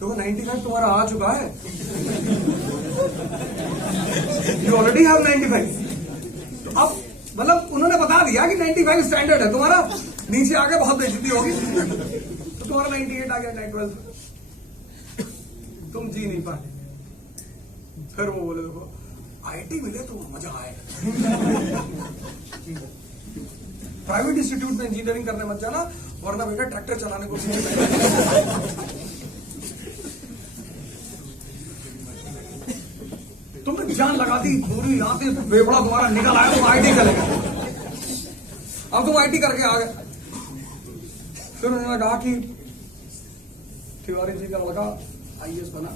तो 95 तुम्हारा आ चुका है, यू ऑलरेडी हैव 95। तो अब मतलब उन्होंने बता दिया कि 95 स्टैंडर्ड है तुम्हारा, नीचे आके बहुत बेइज्जती होगी, तो तुम्हारा 98 आ गया 12। तुम जी नहीं पाए। फिर वो बोले देखो आईटी मिले तो मजा आएगा। प्राइवेट इंस्टीट्यूट में इंजीनियरिंग करने मत जाना, वरना बेटा ट्रैक्टर चलाने को सीख। तुमने जान लगा दी पूरी, यहां से बेबड़ा तुम्हारा निकल आया, तुम आईटी चलेगा। अब तुम आईटी करके आ गए। फिर उन्होंने कहा कि तिवारी जी का लड़का आईएएस बना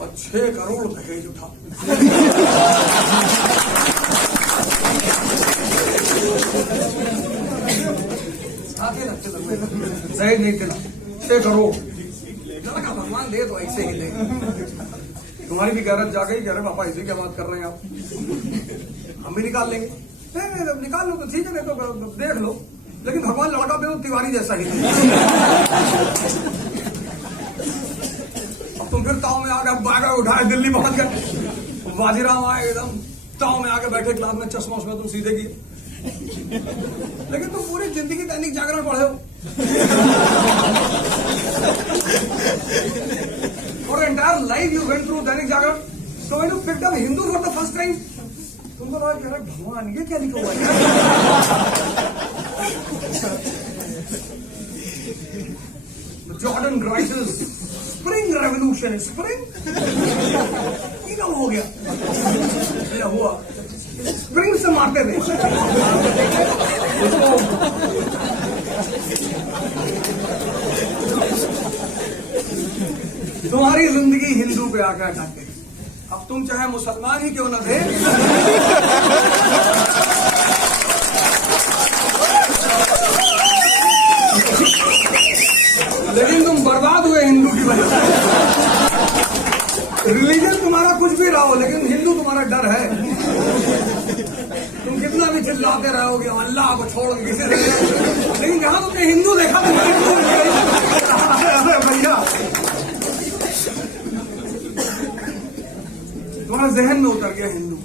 और 6 करोड़ दहेज उठा। दहेज नहीं देना, 6 करोड़ लड़का भगवान दे तो ऐसे ही दे। तुम्हारी भी गैरत जा गई, कह रहे पापा ऐसे क्या बात कर रहे हैं आप, हम भी निकाल लेंगे। नहीं निकाल लो तो ठीक है, नहीं तो देख लो, लेकिन भगवान लड़का दे तो तिवारी जैसा ही दे। अब तुम फिर ताव में आकर बागा उठाए दिल्ली पहुंच गए, बाजीराव आए एकदम ताव में आके बैठे क्लास में, चश्मा उसमें तुम सीधे किए। लेकिन तुम पूरी जिंदगी दैनिक जागरण पढ़े हो और entire life you went through Dainik Jagran. So when you picked up Hindu for the first time, तुमको लगा कि अरे भगवान ये क्या लिखा हुआ है। Jordan crisis, spring revolution, spring कब हो गया, क्या हुआ, स्प्रिंग से मारते थे तुम्हारी जिंदगी हिंदू पे आकर अटक गई। अब तुम चाहे मुसलमान ही क्यों न थे, लेकिन तुम बर्बाद हुए हिंदू की वजह से। रिलीजन तुम्हारा कुछ भी रहा हो, लेकिन हिंदू तुम्हारा डर है। तुम कितना भी चिल्लाते रहोगे अल्लाह को छोड़ के किसी से, लेकिन जहां तुमने हिंदू देखा तो भैया तुम्हारे जहन में उतर गया हिंदू।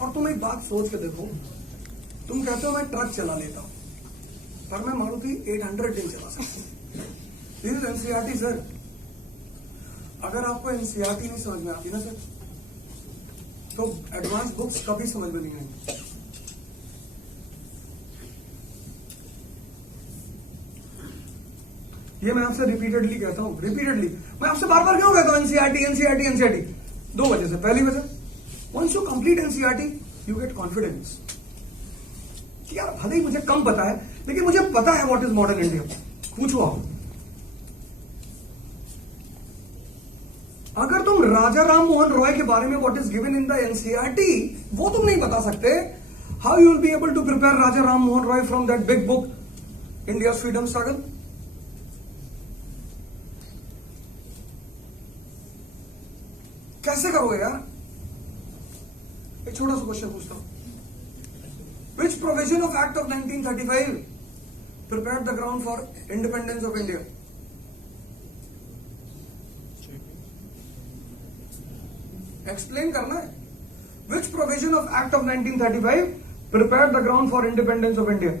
और तुम एक बात सोच के देखो, तुम कहते हो मैं ट्रक चला लेता हूं, पर मैं मारुति 800 नहीं चला सकता। This is NCERT sir. अगर आपको एनसीईआरटी नहीं समझ में आती ना सर, तो एडवांस बुक्स कभी समझ में नहीं आएंगी। ये मैं आपसे रिपीटेडली कहता हूं, रिपीटेडली मैं आपसे बार बार क्यों कहता हूं एनसीईआरटी एनसीईआरटी एनसीईआरटी। 2 वजह से। पहली वजह, once you complete NCERT you get confidence कि यार भले ही मुझे कम पता है, लेकिन मुझे पता है व्हाट इज मॉडर्न इंडिया। पूछो आप, अगर तुम राजा राम मोहन रॉय के बारे में what is given in the NCERT वो तुम नहीं बता सकते, how you will be able to prepare Raja Ram Mohan Roy from that big book India freedom struggle. कैसे करोगे यार। एक छोटा सा क्वेश्चन पूछता हूं, which provision of act of 1935 prepared the ground for independence of India? Explain करना है। Which provision of Act of 1935 prepared the ground for independence of India?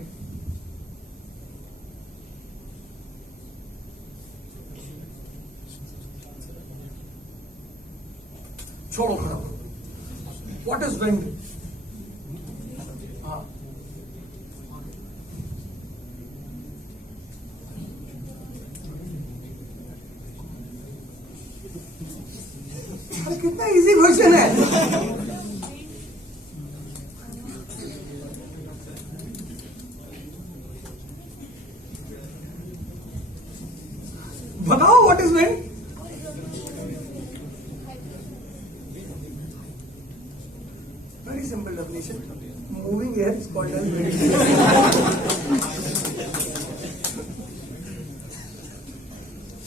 छोड़ो खड़ा। What is wind? हाँ, कितना इजी क्वेश्चन है। बताओ what is wind. Very simple definition, moving air is called as wind.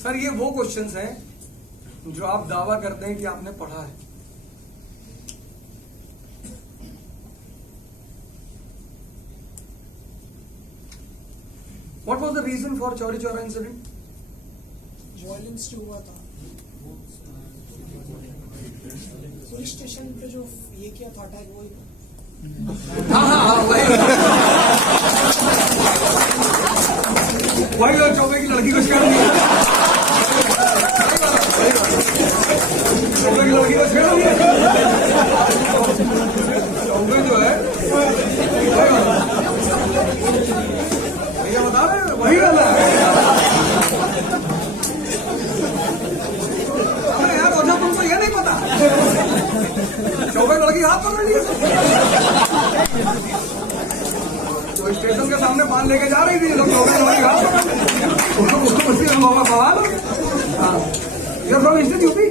Sir ये वो क्वेश्चंस हैं जो आप दावा करते हैं कि आपने पढ़ा है। What was the reason for Chauri Chaura incident? Violence जो हुआ था पुलिस स्टेशन पे जो ये किया था अटैक, वही वही और चौबे की लड़की को छेड़ दिया, चौबे की लड़की को छेड़ दिया, चौबे जो है भैया बता रहे वही वाला है। अरे यार ओझा तुमको ये नहीं पता, चौबे लड़की हाथ पकड़ लिया, तो स्टेशन के सामने पान लेके जा रही थी, तो चौबे लड़की हाथ पकड़ लिया, बाबा सवाल हो ये फ्रॉम ईस्टर्न यूपी।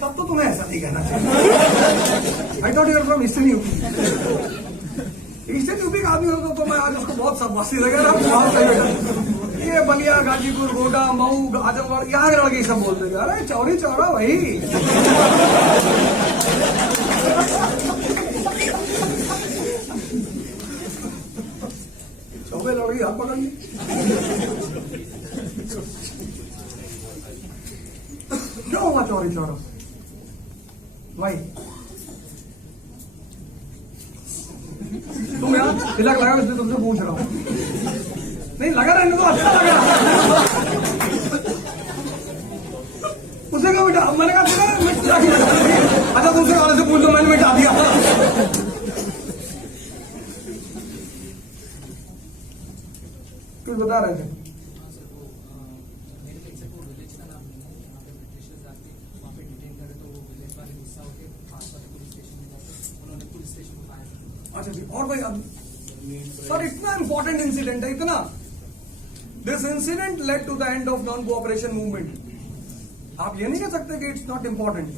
तब तो तुम्हें ऐसा नहीं कहना चाहिए, I thought you're from eastern UP. Eastern UP का आदमी होता तो मैं आज उसको बहुत शाबाशी लगेगा, बहुत सही बेटा। ये बलिया, गाजीपुर, गोड्डा, मऊ, आजमगढ़, यहाँ के लड़के सब बोलते थे, अरे चौरी चौरा वही। चौबे लड़की हाथ पकड़ ली, क्यों हुआ चौरी चौरा भाई? तुम यार तिलक लगा इसलिए तुमसे पूछ रहा हूं, नहीं लगा रहने को अच्छा लगा। उसे क्यों मिटा? मैंने कहा अच्छा दूसरे वाले से पूछ दो, मैंने मिटा दिया। कुछ बता रहे थे? अच्छा जी, और भाई सर इतना इंपॉर्टेंट इंसिडेंट है, इतना this incident led to the end of non cooperation movement. आप ये नहीं कह सकते कि इट्स नॉट इंपॉर्टेंट।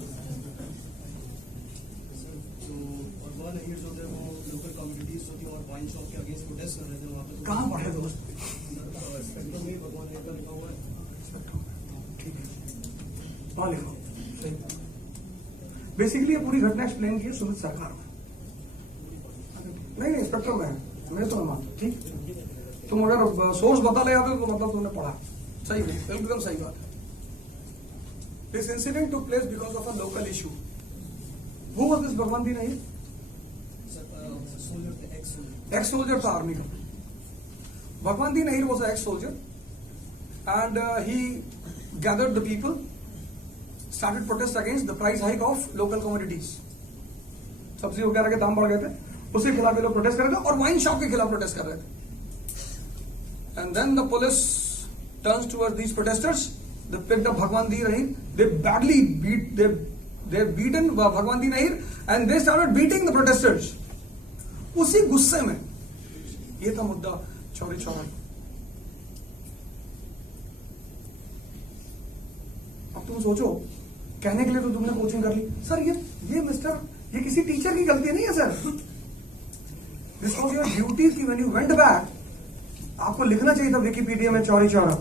कहाँ पढ़े दोस्त? ठीक है, वहां लिखो। बेसिकली ये पूरी घटना एक्सप्लेन की है सुमित सरकार में। नहीं स्पेक्ट्रम में है, मैं तो मानता। ठीक, तुम अगर सोर्स बता ले जाते तो मतलब तुमने पढ़ा। सही है, एकदम सही बात है। This incident took place because of a local issue. Who was this Bhagwanti Nahir? Ex soldier था आर्मी का। Bhagwanti Nahir was an ex-soldier, and he gathered the people, started protest against the price hike of local commodities. सब्जी वगैरह के दाम बढ़ गए थे, उसके खिलाफ ये लोग प्रोटेस्ट कर रहे थे और वाइन शॉप के खिलाफ प्रोटेस्ट कर रहे थे। And then the police turns towards these protesters. They picked up Bhagwanti Nahir. They badly they beaten Bhagwanti Nahir, and they started beating the protesters. उसी गुस्से में ये था मुद्दा चौरी चौरा। अब तुम सोचो, कहने के लिए तो तुमने कोचिंग कर ली सर, ये मिस्टर, ये किसी टीचर की गलती नहीं है sir. This was your duty कि व्हेन यू वेंट बैक आपको लिखना चाहिए था विकिपीडिया में चौरी चौरा।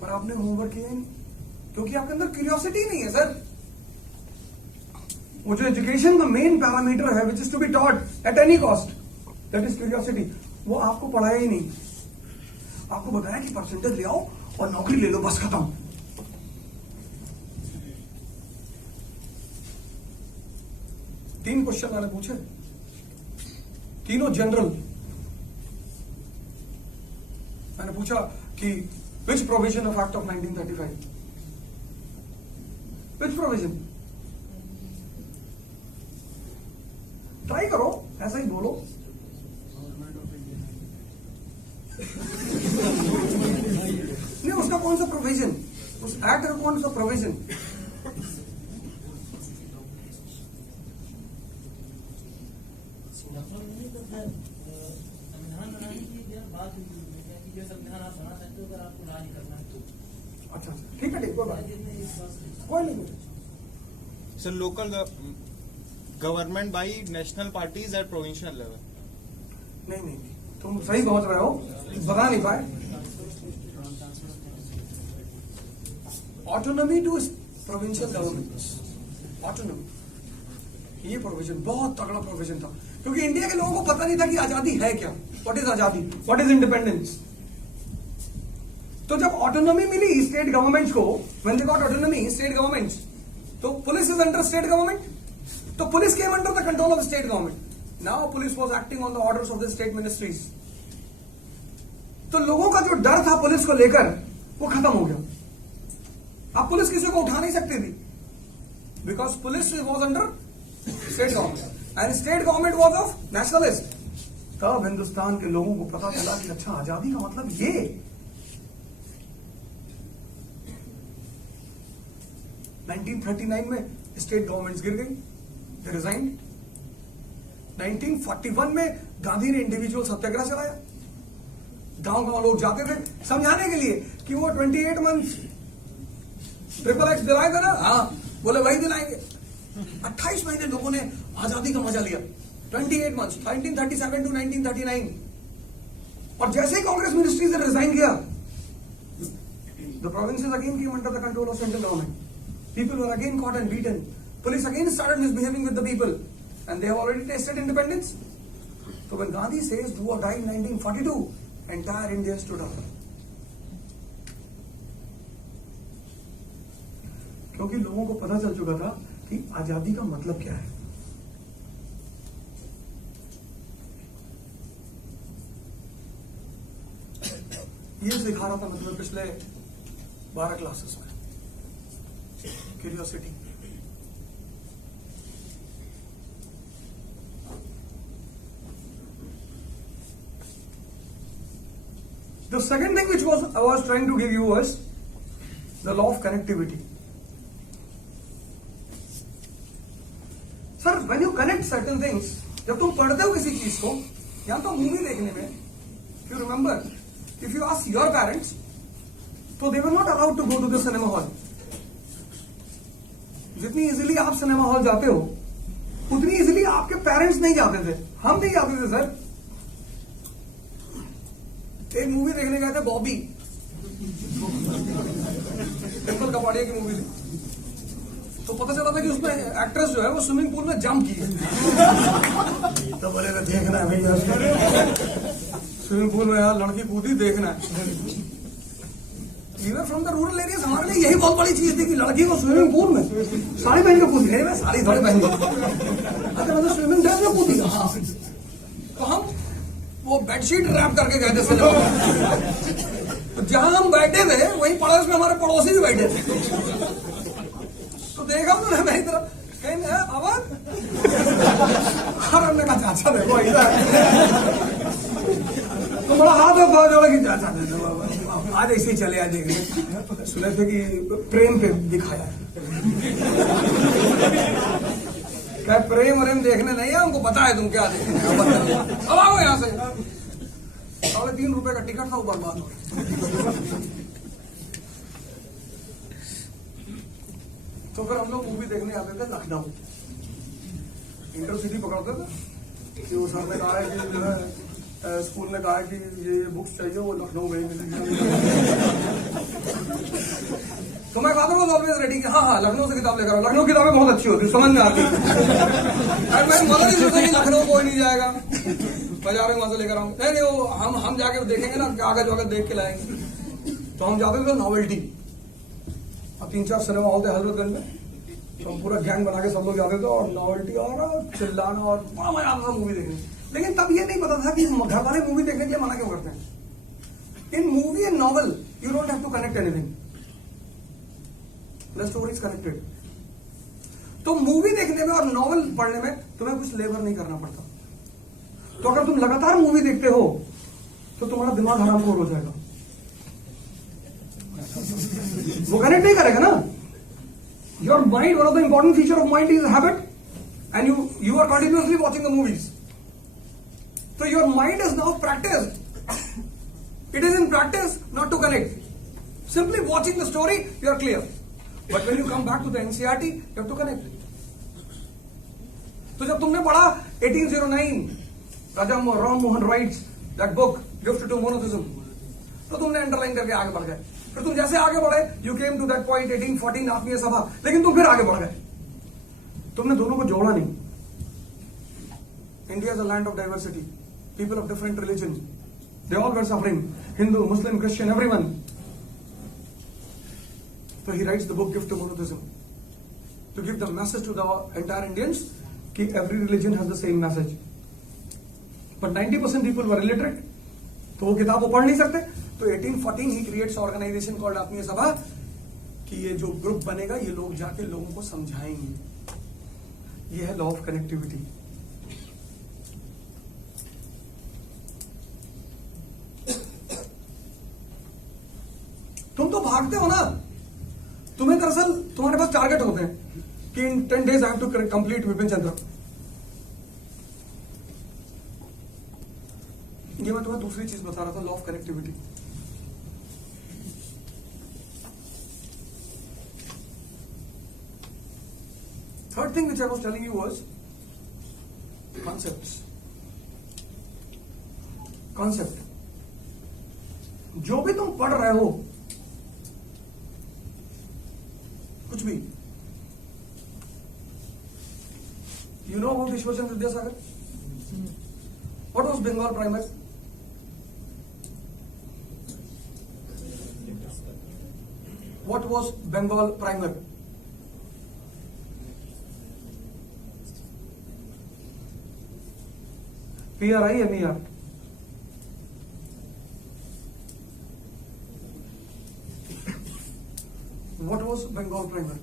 पर आपने होमवर्क किया ही नहीं, क्योंकि आपके अंदर क्यूरियोसिटी नहीं है सर। वो जो एजुकेशन का मेन पैरामीटर है which is to be taught at any cost, that is curiosity, वो आपको पढ़ाया ही नहीं। आपको बताया कि परसेंटेज ले आओ और नौकरी ले लो, बस खत्म। तीन क्वेश्चन मैंने पूछे, तीनों जनरल। मैंने पूछा कि विच provision of act of 1935, which provision? Try करो, ऐसा ही बोलो। नहीं, उसका कौन सा प्रोविजन, उस एक्ट का कौन सा प्रोविजन? अच्छा ठीक है, ठीक, कोई बात नहीं। Sir, local government by national parties at provincial level. नहीं, तुम सही पहुंच रहे हो, बता नहीं पाए। Autonomy to provincial government, autonomy. ये प्रोविजन बहुत तगड़ा प्रोविजन था, क्योंकि इंडिया के लोगों को पता नहीं था कि आजादी है क्या, व्हाट इज आजादी, व्हाट इज इंडिपेंडेंस। तो जब ऑटोनॉमी मिली स्टेट गवर्नमेंट्स को, when they got autonomy state governments, तो police is under state government, तो police came under the control of state government. Now police was acting on the orders of the state ministries. तो लोगों का जो डर था police को लेकर वो खत्म हो गया। अब पुलिस किसी को उठा नहीं सकती थी, because police was under state government and state government was of nationalist. तब हिंदुस्तान के लोगों को पता चला कि अच्छा आजादी का मतलब ये। नाइनटीन 1939 में स्टेट गवर्नमेंट्स गिर गई, दे रिजाइंड। 1941 में गांधी ने इंडिविजुअल सत्याग्रह चलाया। गांव गांव लोग जाते थे समझाने के लिए कि वो 28 मंथ ट्रिपल एक्स दिलाए थे ना, हाँ बोले वही दिलाएंगे। 28 महीने लोगों ने आजादी का मजा लिया। 28 मंथ्स 1937 टू 1939। और जैसे ही कांग्रेस मिनिस्ट्री से रिजाइन किया, the provinces again came under the control of central government. People were again caught and beaten. Police again started misbehaving with the people, and they have already tasted independence. So when Gandhi says "do or die" in 1942, entire India stood up. क्योंकि लोगों को पता चल चुका था कि आजादी का मतलब क्या है। ये सिखा रहा था मतलब पिछले 12 क्लासेस में। Curiosity. The second thing which I was trying to give you was the law of connectivity. Sir, when you connect certain things, जब तुम पढ़ते हो किसी चीज को, या तो मूवी देखने में, if you remember, if you ask your parents, तो they were not allowed to go to the cinema hall. जितनी इजीली आप सिनेमा हॉल जाते हो, उतनी इजीली आपके पेरेंट्स नहीं जाते थे। हम नहीं जाते थे सर। एक मूवी देखने गए थे, बॉबी, डिम्पल कपाड़िया की मूवी थी। तो पता चला था कि उसमें एक्ट्रेस जो है वो स्विमिंग पूल में जंप की है। तो बोले देखना है भैया, स्विमिंग पूल में यार लड़की कूदी, देखना है। फ्रॉम द रूरल एरियाज, हमारे लिए यही बहुत बड़ी चीज थी कि लड़की को स्विमिंग पूल में साड़ी पहन के कूदी। नहीं, मैं साड़ी थोड़ी पहन अगर मतलब स्विमिंग ड्रेस में कूदी। हाँ, तो हम वो बेडशीट रैप करके गए थे सिनेमा। तो जहां हम बैठे थे वहीं पड़ोस में हमारे पड़ोसी भी बैठे थे। तो देखा उन्होंने मेरी तरफ, कहीं आवाज, और हमने कहा चाचा देखो इधर। तो बड़ा हाथ जोड़ा कि चाचा आज ऐसे ही चले आए देखने। सुने थे कि प्रेम पे दिखाया है। क्या प्रेम व्रेम देखने नहीं है, हमको पता है तुम क्या देखने। अब आओ यहाँ से। 3.5 रुपए का टिकट था, वो बर्बाद हो गया। तो फिर हम लोग मूवी देखने आते थे लखनऊ, इंटरसिटी पकड़ते थे कि वो सर ने कहा है कि जो है स्कूल ने कहा कि ये बुक्स चाहिए, वो लखनऊ में मिलेगी। तो मैं फादर वाज ऑलवेज रेडी कि हाँ लखनऊ से किताब लेकर आओ, लखनऊ की किताबें बहुत अच्छी होती, समझ में आती है। मैं मदर इस कि लखनऊ कोई नहीं जाएगा, बाजार में वहां से लेकर आऊँ। नहीं वो हम जाके देखेंगे ना, कागज वागज देख के लाएंगे। तो हम जाते थे नॉवेल्टी, अब 3-4 सिनेमा हॉल थे हजरतगंज में। तो हम पूरा गैंग बना के सब लोग जाते थे और नॉवेल्टी और चिल्लाना और बड़ा मजा आता था मूवी देखने। लेकिन तब ये नहीं पता था कि घर वाले मूवी देखने के लिए मना क्यों करते हैं। In movie and novel you don't have to connect anything, the story is connected. तो मूवी देखने में और नॉवल पढ़ने में तुम्हें कुछ लेबर नहीं करना पड़ता। तो अगर तुम लगातार मूवी देखते हो तो तुम्हारा दिमाग हरामखोर हो जाएगा, वो कनेक्ट नहीं करेगा ना। Your mind, one of the important feature of mind is habit, and you are continuously watching the movies. So your mind is now practiced. It is in practice not to connect. Simply watching the story, you are clear. But when you come back to the NCERT, you have to connect. तो जब तुमने पढ़ा 1809, Raja Ram Mohan writes that book, Gift to Monotheism, तो तुमने underline करके आगे बढ़ गए। फिर तुम जैसे आगे बढ़े, you came to that point 1814 आत्मीय सभा, लेकिन तुम फिर आगे बढ़ गए। तुमने दोनों को जोड़ा नहीं। India is a land of diversity. People of different religion. They all were suffering. Hindu, Muslim, Christian, everyone. So he writes the book Gift to Monotheism. To give the message to the entire Indians that every religion has the same message. But 90% people were illiterate. तो वो किताब वो पढ़ नहीं सकते. तो 1814 he creates organization called आत्मीय सभा कि ये जो ग्रुप बनेगा ये लोग जाके लोगों को समझाएंगे. ये है लॉ ऑफ कनेक्टिविटी. तुम तो भागते हो ना. तुम्हें दरअसल तुम्हारे पास टारगेट होते हैं कि in 10 days I have to complete Vipin Chandra. ये मैं तुम्हें दूसरी चीज बता रहा था, law of connectivity. Third thing which I was telling you was concepts. Concept जो भी तुम पढ़ रहे हो, कुछ भी. You know about Ishwarchandra Vidyasagar. What was Bengal primer? What was Bengal primer? PRIMER. What was Bengal primer?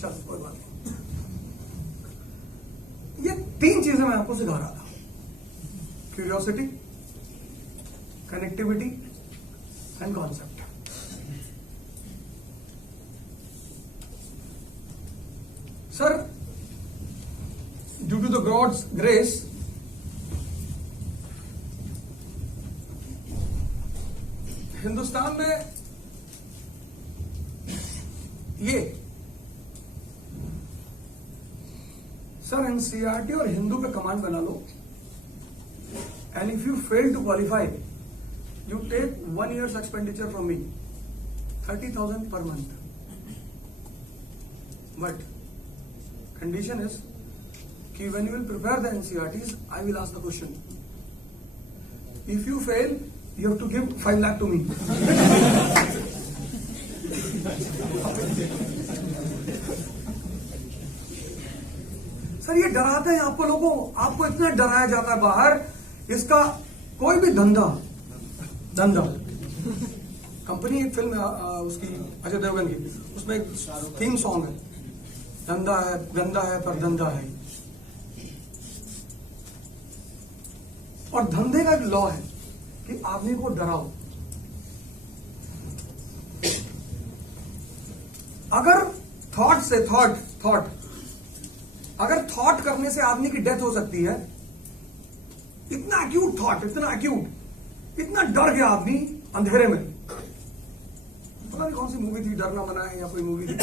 चल कोई बात नहीं. ये 3 चीजें मैं आपको सिखा रहा था. Curiosity, connectivity and concept. Sir, due to the god's grace Hindustan में ये सर एनसीईआरटी और हिंदू पे कमांड बना लो. And if you fail to qualify you take 1 year's expenditure from me, 30,000 per month. But condition is कि when you will prepare the NCERTs, I will ask the question. If you fail, you have to give 5 lakh to me. Sir ये डराते हैं आपको लोगों, आपको इतना डराया जाता है बाहर. इसका कोई भी धंधा कंपनी, एक फिल्म उसकी अजय देवगन की, उसमें एक थीम सॉन्ग है, धंधा है गंदा है पर धंधा है. और धंधे का एक लॉ है कि आदमी को डराओ. अगर अगर थॉट करने से आदमी की डेथ हो सकती है, इतना एक्यूट थॉट, इतना डर गया आदमी अंधेरे में. पता नहीं कौन सी मूवी थी, डरना मना है या कोई मूवी थी,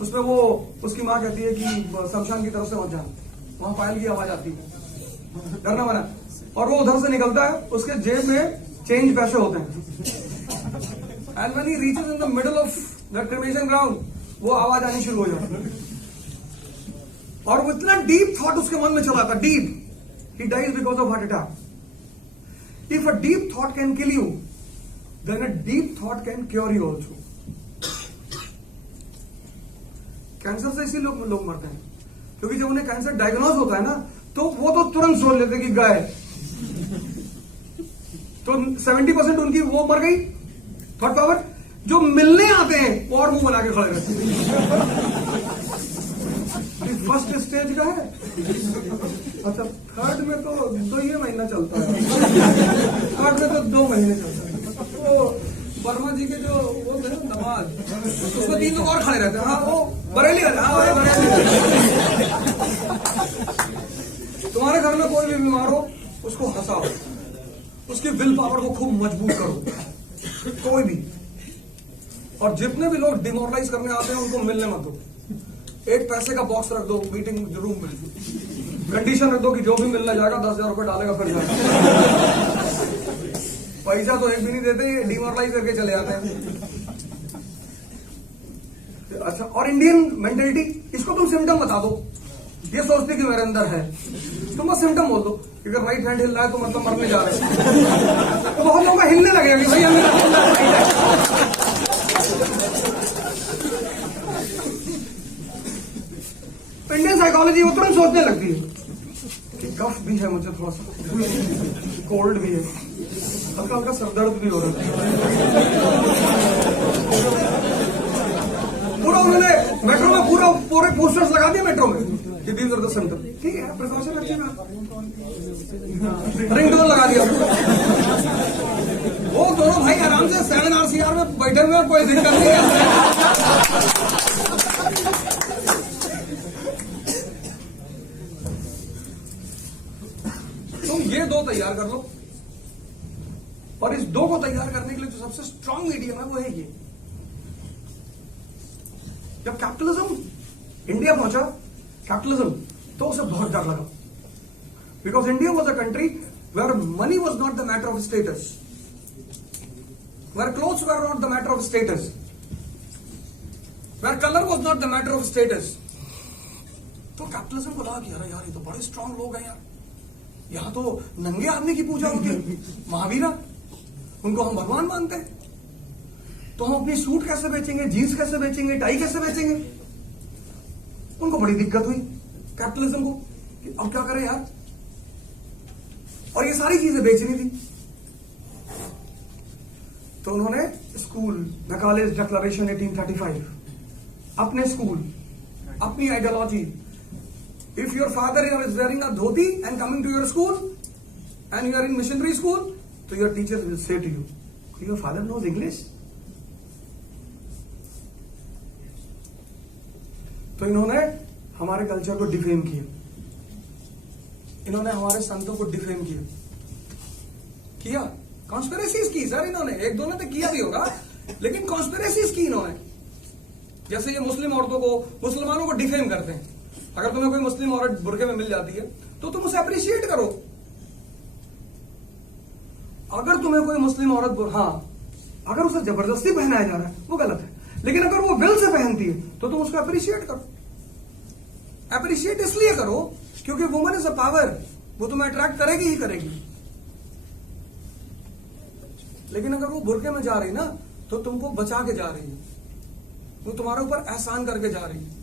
उसमें वो उसकी मां कहती है कि शमशान की तरफ से मत जाना, वहां पायल की आवाज आती है, डरना मना. और वो उधर से निकलता है, उसके जेब में चेंज पैसे होते हैं. And when he reaches in the middle of the cremation ground, वो आवाज आनी शुरू हो जाती है. और वो इतना डीप थॉट उसके मन में चला था, deep. He dies because of heart attack. If a deep thought can kill you, then a deep thought can cure you also. Cancer से इसी लोग मरते हैं, क्योंकि जब उन्हें कैंसर डायग्नोज होता है ना, तो वो तो तुरंत सोच लेते कि गाय. तो 70% उनकी वो मर गई थॉट पावर. जो मिलने आते हैं वो और मुंह बना के खड़े रहते हैं. फर्स्ट स्टेज का है. अच्छा, थर्ड में तो 2 महीना चलता है. थर्ड में तो 2 महीने चलता है. तो वर्मा जी के जो वो थे ना नमाज, उसको 3 लोग और खड़े रहते हैं. हाँ वो बरेली है. हाँ वो बरेली. तुम्हारे घर में कोई भी बीमार हो, उसको हंसाओ, उसकी विल पावर को खूब मजबूत करो, कोई भी. और जितने भी लोग डिमोरलाइज करने आते हैं उनको मिलने मत दो. एक पैसे का बॉक्स रख दो मीटिंग रूम में. कंडीशन रख दो कि जो भी मिलने जाएगा 10,000 रुपए डालेगा फिर जाएगा. पैसा तो एक भी नहीं देते, ये डिमोरलाइज करके चले जाते हैं। अच्छा, और इंडियन मेंटेलिटी, इसको तुम सिम्टम बता दो, ये सोचते कि मेरे अंदर है, तुम बस सिम्टम बोल दो कि अगर राइट हैंड हिल रहा है तो मतलब मरने जा रहे हैं। तो बहुत लोगों का हिलने लगेगा कि भाई हमें हिल रहा है। तो इंडियन साइकोलॉजी वो तुरंत सोचने लगती है कि कफ भी है मुझे, थोड़ा सा कोल्ड भी है, हल्का हल्का सरदर्द भी हो रहा है। पूरा उन्होंने मेट्रो में पूरे पोस्टर्स लगा दिए मेट्रो में कि दीज आर द सिम्टम। ठीक है, प्रिकॉशन रखिए, रिंगटोन लगा दिया। वो दोनों भाई आराम से 7 RCR में बैठे हुए, कोई दिक्कत नहीं है। तुम ये 2 तैयार कर लो, और इस 2 को तैयार करने के लिए जो सबसे स्ट्रांग मीडियम है वो है ये। जब कैपिटलिज्म इंडिया पहुंचा, कैपिटलिज्म, तो उसे बहुत डर लगा, because India was a country where money was not the matter of status, where clothes were not the matter of status, where colour was not the matter of status. तो capitalism को लगा कि अरे यार, ये तो बड़े स्ट्रांग लोग हैं यार, यहां तो नंगे आदमी की पूजा होती है, महावीरा, उनको हम भगवान मानते हैं, तो हम अपनी सूट कैसे बेचेंगे, जीन्स कैसे बेचेंगे, टाई कैसे बेचेंगे। उनको बड़ी दिक्कत हुई कैपिटलिज्म को कि अब क्या करें यार, और ये सारी चीजें बेचनी थी। तो उन्होंने स्कूल, मैकालेज डिक्लेरेशन 1835, अपने स्कूल, अपनी ideology, if your father is wearing a dhoti and coming to your school and you are in missionary school, so your teachers will say to you, your father knows English. तो इन्होंने हमारे culture को defame किया, इन्होंने हमारे संतों को defame किया, कॉन्स्पिरेसीज की सर इन्होंने, एक दो ने तो किया भी होगा, लेकिन कॉन्स्पिरेसीज की इन्होंने। जैसे ये मुस्लिम औरतों को, मुसलमानों को डिफेम करते हैं। अगर तुम्हें कोई मुस्लिम औरत बुर्के में मिल जाती है तो तुम उसे अप्रिशिएट करो। अगर तुम्हें कोई मुस्लिम औरत अगर उसे जबरदस्ती पहनाया जा रहा है वो गलत है, लेकिन अगर वो दिल से पहनती है तो तुम उसको अप्रिशिएट करो। अप्रिशिएट इसलिए करो क्योंकि वुमन इज अ पावर, वो तुम्हें अट्रैक्ट करेगी ही करेगी। लेकिन अगर वो बुर्के में जा रही ना, तो तुमको बचा के जा रही है, वो तुम्हारे ऊपर एहसान करके जा रही है।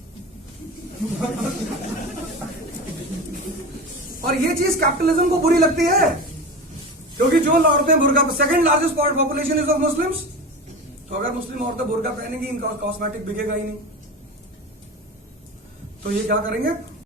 और ये चीज कैपिटलिज्म को बुरी लगती है, क्योंकि जो औरतें बुर्का, second largest population is of Muslims, तो अगर मुस्लिम औरतें बुर्का पहनेंगी, इनका कॉस्मेटिक बिकेगा ही नहीं। तो ये क्या करेंगे,